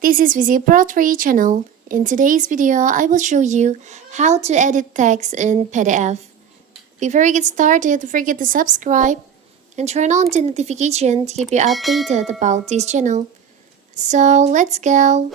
This is Pro3 channel. In today's video, I will show you how to edit text in PDF. Before we get started, don't forget to subscribe and turn on the notification to keep you updated about this channel. So let's go.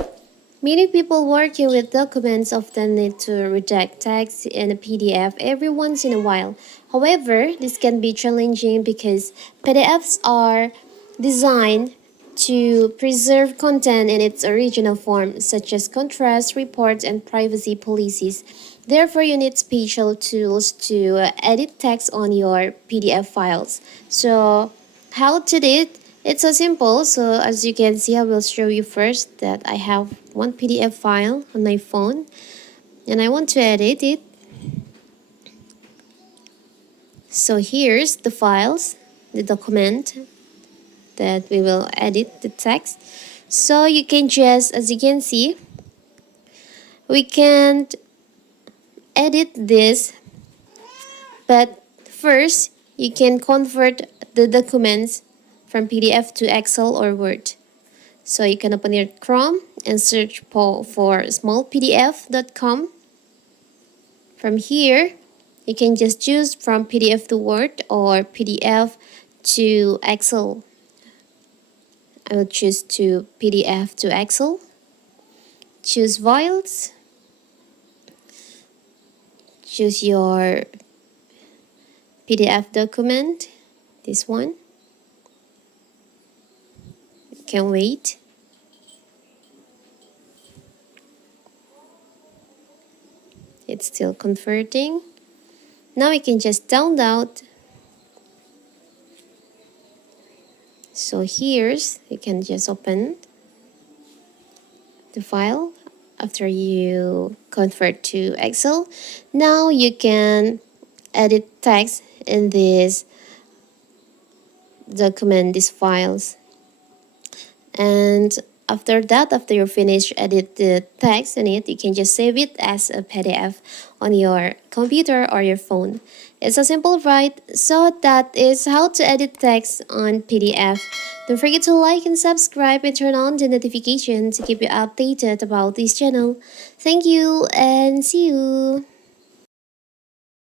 Many people working with documents often need to redact text in a PDF every once in a while. However, this can be challenging because PDFs are designed to preserve content in its original form, such as contrast, reports, and privacy policies. Therefore, you need special tools to edit text on your PDF files. So, how to do it? It's so simple. So, as you can see, I will show you first that I have one PDF file on my phone and I want to edit it. So, here's the files, the document that we will edit the text. So you can just, as you can see, we can edit this, but first you can convert the documents from PDF to Excel or Word. So you can open your Chrome and search for smallpdf.com. From here, you can just choose from PDF to Word or PDF to Excel. I will choose to PDF to Excel. Choose files. Choose your PDF document. This one. You can wait. It's still converting. Now we can just download. So here's, you can just open the file after you convert to Excel. Now you can edit text in this document, these files. And after that, after you finish edit the text in it, you can just save it as a PDF on your computer or your phone. It's so simple, right? So that is how to edit text on PDF. Don't forget to like and subscribe and turn on the notification to keep you updated about this channel. Thank you and see you.